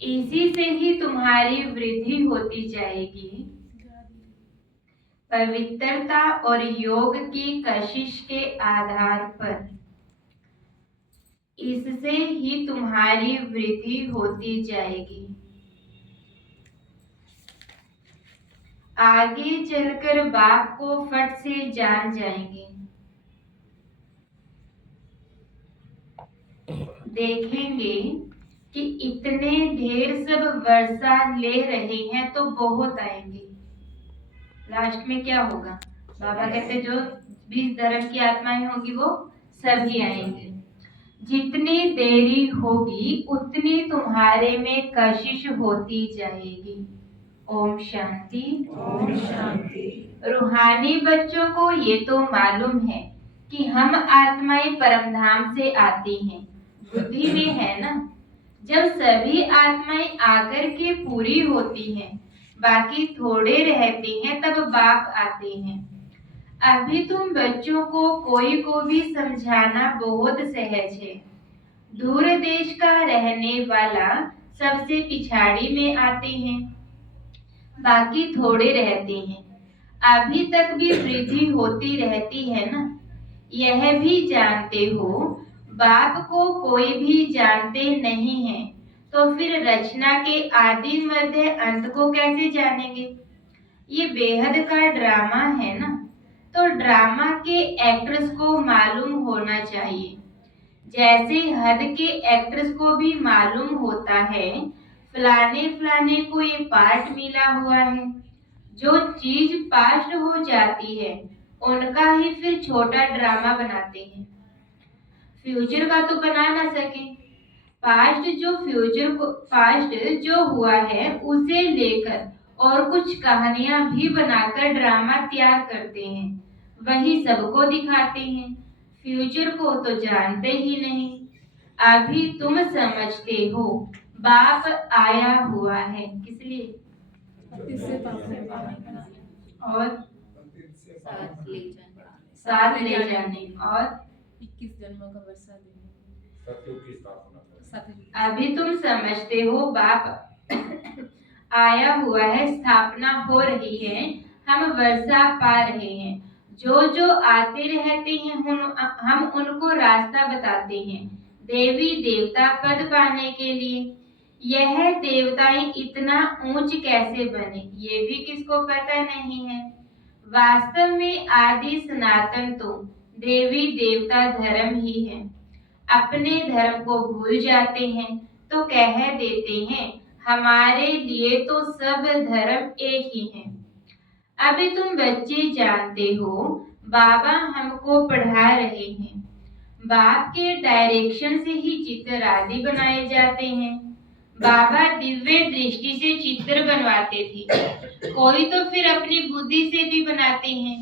इसी से ही तुम्हारी वृद्धि होती जाएगी। पवित्रता और योग की कशिश के आधार पर इससे ही तुम्हारी वृद्धि होती जाएगी। आगे चलकर बाप को फट से जान जाएंगे। देखेंगे कि इतने ढेर सब वर्षा ले रहे हैं तो बहुत आएंगे। लास्ट में क्या होगा? बाबा कहते जो 20 धर्म की आत्माएं होगी वो सभी आएंगे। जितनी देरी होगी उतनी तुम्हारे में कशिश होती जाएगी। ओम शांति। ओम शांति। रूहानी बच्चों को ये तो मालूम है कि हम आत्माएं परमधाम से आती हैं, बुद्धि में है ना। जब सभी आत्माएं आकर के पूरी होती हैं, बाकी थोड़े रहते हैं, तब बाप आते हैं। अभी तुम बच्चों को कोई को भी समझाना बहुत सहज है। दूर देश का रहने वाला सबसे पिछाड़ी में आते हैं, बाकी थोड़े रहते हैं। अभी तक भी वृद्धि होती रहती है ना, यह भी जानते हो। बाप को कोई भी जानते नहीं है तो फिर रचना के आदि मध्य अंत को कैसे जानेंगे? ये बेहद का ड्रामा है ना, तो ड्रामा के एक्ट्रेस को मालूम होना चाहिए, जैसे हद के एक्ट्रेस को भी मालूम होता है फलाने फलाने को ये पार्ट मिला हुआ है। जो चीज पास्ट हो जाती है उनका ही फिर छोटा ड्रामा बनाते हैं। फ्यूचर का तो बना ना सके। पास्ट जो हुआ है उसे लेकर और कुछ कहानियां भी बनाकर ड्रामा तैयार करते हैं, वही सबको दिखाते हैं। फ्यूचर को तो जानते ही नहीं। अभी तुम समझते हो बाप आया हुआ है किस लिए? और साथ ले जाने और 21 जन्मों का वर्षा देने। अभी तुम समझते हो बाप आया हुआ है, स्थापना हो रही है, हम वर्षा पा रहे हैं। जो जो आते रहते हैं हम उनको रास्ता बताते हैं देवी देवता पद पाने के लिए। यह देवताएं इतना ऊंच कैसे बने ये भी किसको पता नहीं है। वास्तव में आदि सनातन तो देवी देवता धर्म ही है। अपने धर्म को भूल जाते हैं तो कह देते हैं हमारे लिए तो सब धर्म एक ही है। अभी तुम बच्चे जानते हो बाबा हमको पढ़ा रहे हैं। बाप के डायरेक्शन से ही चित्र आदि बनाए जाते हैं। बाबा दिव्य दृष्टि से चित्र बनवाते थे, कोई तो फिर अपनी बुद्धि से भी बनाते हैं।